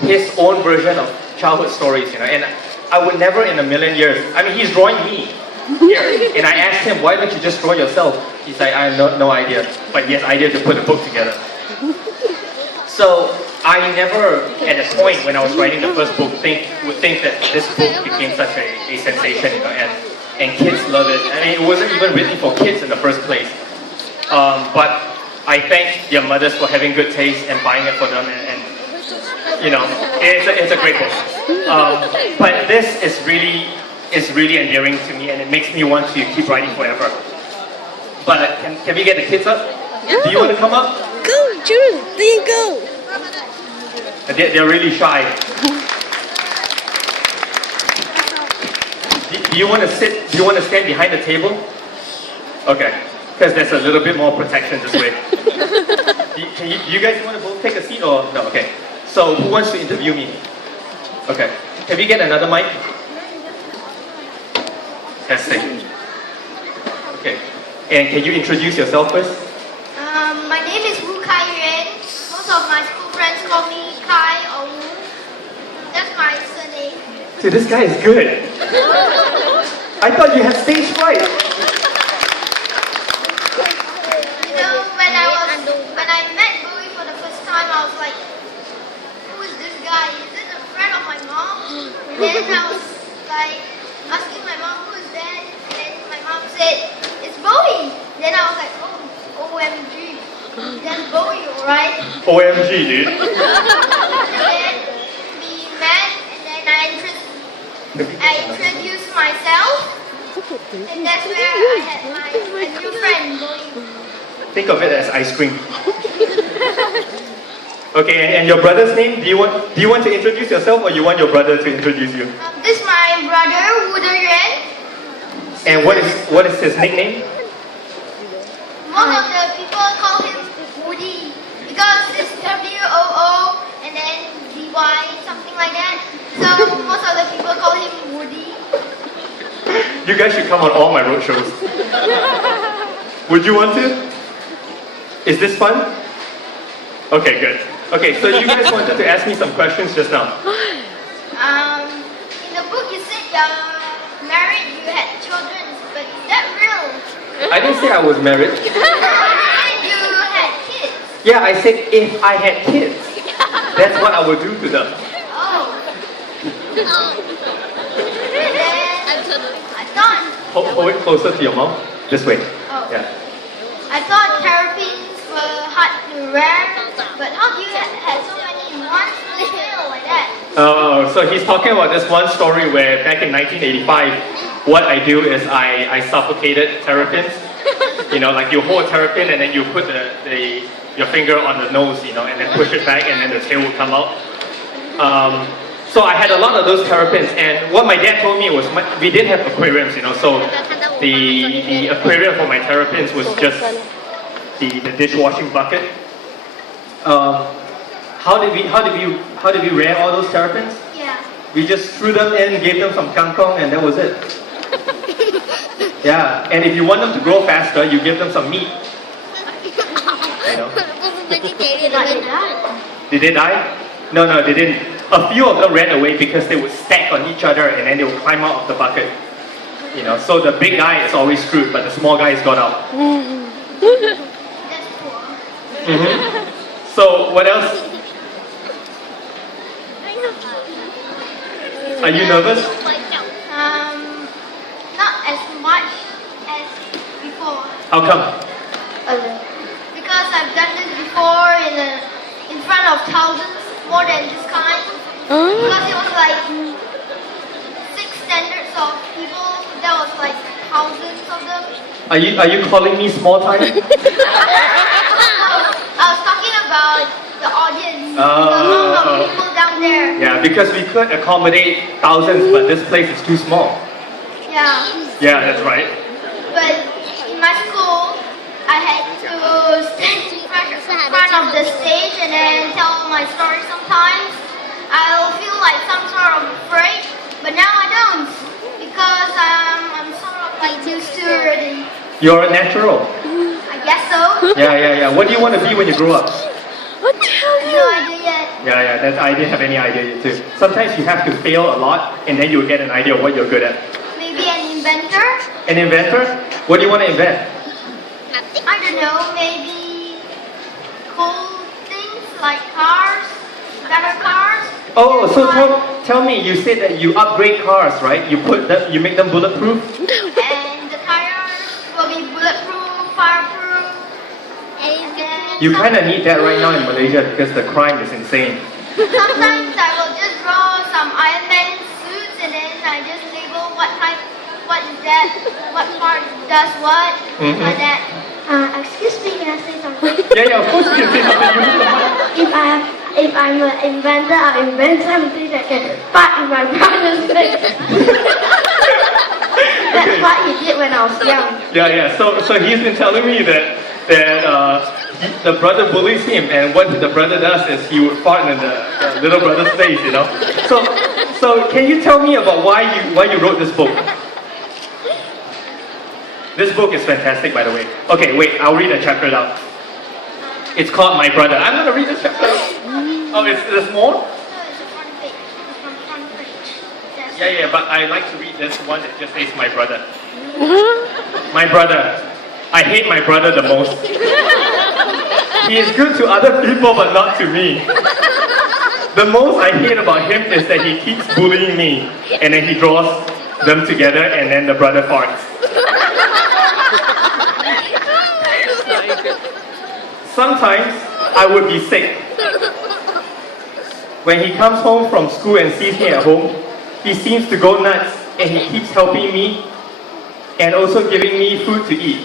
his own version of childhood stories, and I would never in a million years. I mean, he's drawing me here, and I asked him, why don't you just draw yourself? He's like, I have no idea, but he has idea to put a book together. So I never, at a point when I was writing the first book, would think that this book became such a sensation, and kids love it. I mean, it wasn't even written for kids in the first place. But I thank their mothers for having good taste and buying it for them, and it's a great book. But this is really endearing to me, and it makes me want to keep writing forever. But can we get the kids up? Yeah. Do you want to come up? Go, Drew, there you go. They're really shy. Do you want to sit? Do you want to stand behind the table? Okay, because there's a little bit more protection this way. You guys want to both take a seat or no? Okay. So who wants to interview me? Okay. Can we get another mic? Testing. Okay. And can you introduce yourself first? My name is Wu Kai Yuan. Most of my school friends call me Kai or Wu. That's my surname. Dude, this guy is good. I thought you had stage fright. When I met Boey for the first time, I was like, who is this guy? Is this a friend of my mom? Then I was like asking my mom, who is that? And my mom said, it's Boey. Then I was like, oh, OMG. That's Boey, alright? OMG, dude. And then we met, and then I introduced myself. And that's where I had my new friend, Boey. Think of it as ice cream. Okay, and your brother's name? Do you want to introduce yourself, or you want your brother to introduce you? This is my brother, Wu Yuan. And what is his nickname? Most of the people call him Woody because it's W-O-O and then D-Y, something like that. So most of the people call him Woody. You guys should come on all my road shows. Would you want to? Is this fun? Okay, good. Okay, so you guys wanted to ask me some questions just now. In the book you said you're married, you had children, but is that real? I didn't say I was married. You had kids. Yeah, I said if I had kids, that's what I would do to them. Oh. And then I thought. Hold it closer to your mouth. This way. Oh. Yeah. I thought terrapins were hard to rear, but how do you have so many in one little like that? Oh, so he's talking about this one story where back in 1985, what I do is I suffocated terrapins. Like you hold a terrapin and then you put your finger on the nose, and then push it back and then the tail will come out. So I had a lot of those terrapins, and what my dad told me was we didn't have aquariums, so the aquarium for my terrapins was just the dishwashing bucket. How did we rear all those terrapins? Yeah. We just threw them in, gave them some kangkong, and that was it. Yeah, and if you want them to grow faster, you give them some meat. Did they die? No, they didn't. A few of them ran away because they would stack on each other and then they would climb out of the bucket. So the big guy is always screwed, but the small guy has got out. That's cool. Mm-hmm. So what else? Are you nervous? Not as much as before. How come? Because I've done this before in front of thousands, more than this kind. Because it was like 6 standards of people. There was like thousands of them. Are you calling me small time? I was talking about the audience, the amount of people down there. Yeah, because we could accommodate thousands, but this place is too small. Yeah. Yeah, that's right. But in my school, I had to stand in front of the stage and then tell my story sometimes. I'll feel like some sort of afraid, but now I don't because I'm sort of like used to it already. You're a natural. I guess so. Yeah. What do you want to be when you grow up? What the hell? No idea yet. Yeah, that I didn't have any idea too. Sometimes you have to fail a lot and then you'll get an idea of what you're good at. Maybe an inventor? An inventor? What do you want to invent? I don't know, maybe cool things like cars, better cars. Oh, so tell me, you said that you upgrade cars, right? You make them bulletproof? And the tires will be bulletproof, fireproof. And then You kind of need that right now in Malaysia because the crime is insane. sometimes I will just draw some Iron Man suits and then I just label what is that, what part does what, like that. Excuse me, can I say something? Yeah, of course you can say something. If I'm an inventor, I'll invent something that can fight with my brother's face. That's what he did when I was young. Yeah. So he's been telling me that the brother bullies him, and what the brother does is he would fart in the little brother's face, you know. So can you tell me about why you wrote this book? This book is fantastic, by the way. Okay, wait, I'll read a chapter out. It's called My Brother. I'm gonna read this chapter out. Oh, there's more? No, it's a front page. It's from front page. Yeah, but I like to read this one that just says My Brother. My brother. I hate my brother the most. He is good to other people, but not to me. The most I hate about him is that he keeps bullying me, and then he draws them together, and then the brother farts. Sometimes I would be sick. When he comes home from school and sees me at home, he seems to go nuts and he keeps helping me and also giving me food to eat.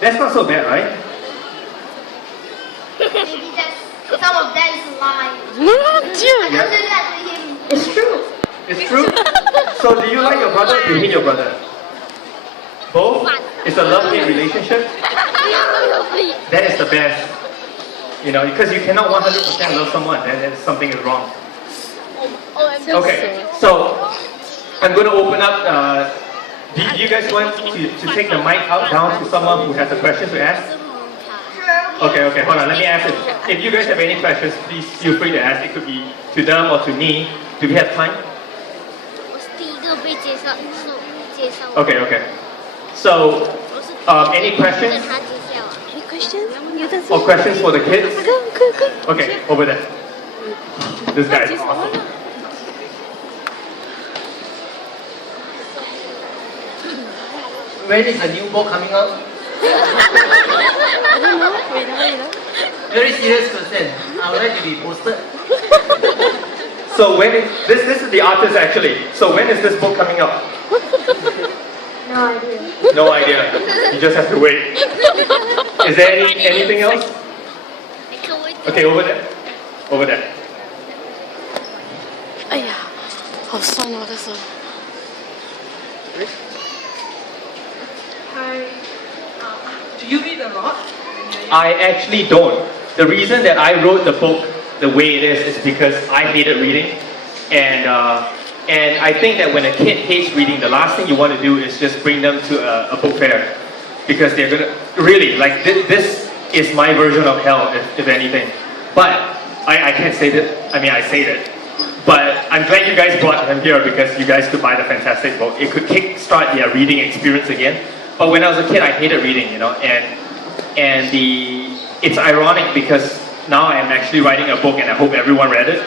That's not so bad, right? Maybe some of that is a lie. I don't do that to him. It's true. It's true? So do you like your brother or do you hate your brother? Both? It's a love-hate relationship? That is the best. You know, because you cannot 100% love someone, then something is wrong. Okay, so I'm going to open up. Do you guys want to take the mic out down to someone who has a question to ask? Sure. Okay, hold on. Let me ask it. If you guys have any questions, please feel free to ask. It could be to them or to me. Do we have time? Okay. So, any questions? Any questions? Or questions for the kids? Okay, over there. This guy is awesome. When is the new book coming out? I don't know. Wait. Very serious question. I would like to be posted. So this is the artist actually. So when is this book coming out? No idea. No idea. You just have to wait. Is there anything else? Okay, over there. Over there. 哎呀，好酸哦，我的手。 Do you read a lot? I actually don't. The reason that I wrote the book the way it is because I hated reading, and I think that when a kid hates reading, the last thing you want to do is just bring them to a book fair, because they're gonna really like this is my version of hell, if anything. But I can't say that. I mean, I say that. But I'm glad you guys brought them here because you guys could buy the fantastic book. It could kickstart their reading experience again. But when I was a kid, I hated reading, you know, and it's ironic because now I'm actually writing a book and I hope everyone read it.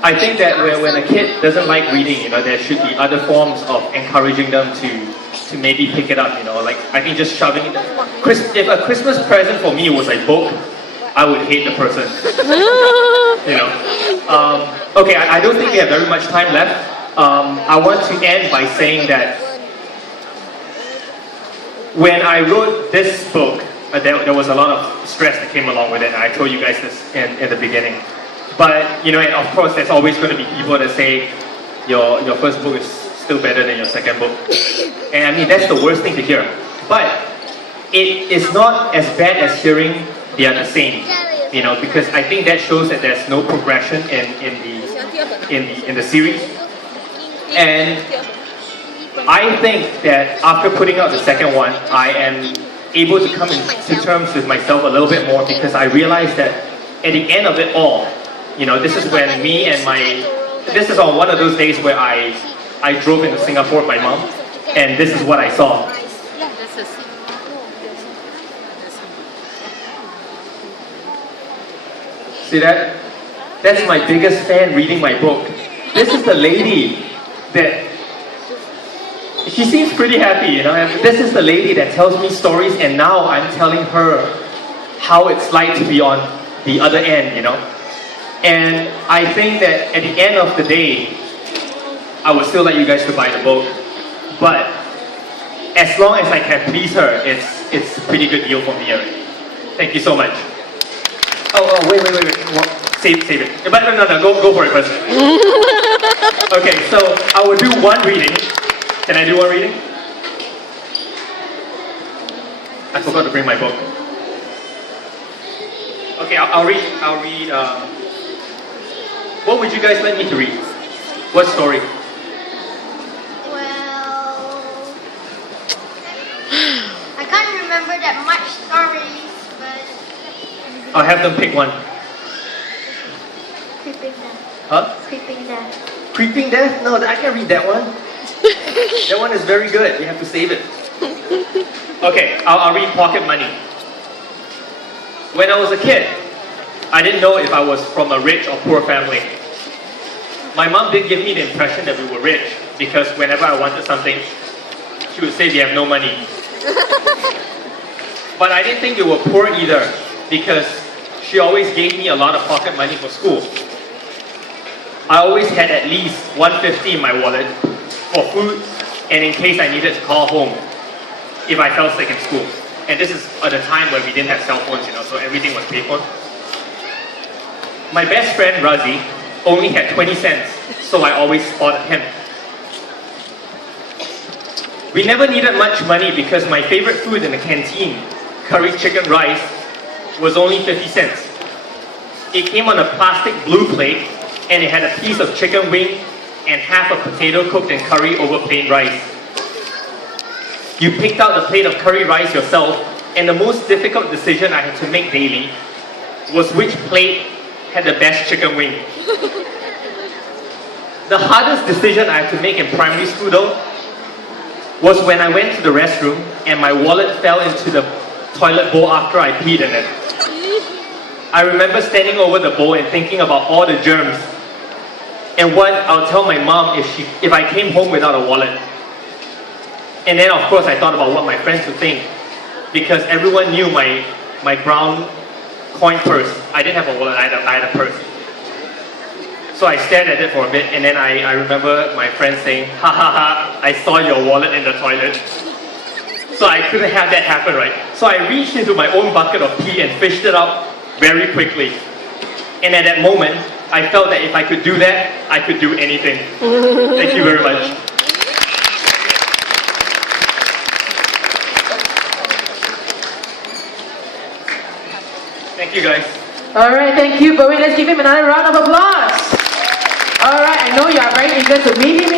I think that when a kid doesn't like reading, you know, there should be other forms of encouraging them to maybe pick it up, you know, like I think just shoving it. If a Christmas present for me was a book, I would hate the person. You know. Okay, I don't think we have very much time left. I want to end by saying that when I wrote this book, there was a lot of stress that came along with it, and I told you guys this in the beginning. But, you know, and of course there's always going to be people that say your first book is still better than your second book. And I mean, that's the worst thing to hear. But it is not as bad as hearing they are the same, you know, because I think that shows that there's no progression in the series. And I think that after putting out the second one, I am able to come to terms with myself a little bit more because I realized that at the end of it all, you know, this is when me and this is on one of those days where I drove into Singapore with my mom, and this is what I saw. See that? That's my biggest fan reading my book. This is the lady that, she seems pretty happy, you know. This is the lady that tells me stories, and now I'm telling her how it's like to be on the other end, you know. And I think that at the end of the day, I would still let you guys to buy the book. But as long as I can please her, it's a pretty good deal for me already. Thank you so much. Oh, wait. Save it. But no, go for it first. Okay, so I will do one reading. Can I do one reading? I forgot to bring my book. Okay, I'll read. What would you guys like me to read? What story? Well, I can't remember that much stories, but I'll have them pick one. Creeping Death. Huh? Creeping Death. Creeping Death? No, I can read that one. That one is very good. You have to save it. Okay, I'll read Pocket Money. When I was a kid, I didn't know if I was from a rich or poor family. My mom did give me the impression that we were rich because whenever I wanted something, she would say we have no money. But I didn't think we were poor either because she always gave me a lot of pocket money for school. I always had at least $150 in my wallet for food and in case I needed to call home if I fell sick in school. And this is at a time when we didn't have cell phones, you know, so everything was paid for. My best friend, Razi, only had 20 cents, so I always spotted him. We never needed much money because my favorite food in the canteen, curry chicken rice, was only 50 cents. It came on a plastic blue plate, and it had a piece of chicken wing and half a potato cooked in curry over plain rice. You picked out the plate of curry rice yourself, and the most difficult decision I had to make daily was which plate had the best chicken wing. The hardest decision I had to make in primary school though was when I went to the restroom and my wallet fell into the toilet bowl after I peed in it. I remember standing over the bowl and thinking about all the germs and what I'll tell my mom if I came home without a wallet. And then of course I thought about what my friends would think because everyone knew my brown coin purse. I didn't have a wallet, I had a purse. So I stared at it for a bit and then I remember my friend saying, ha ha ha, I saw your wallet in the toilet. So I couldn't have that happen, right? So I reached into my own bucket of pee and fished it out very quickly. And at that moment, I felt that if I could do that, I could do anything. Thank you very much. Thank you guys. All right, thank you, Boey. Let's give him another round of applause. All right, I know you are very eager to meet him.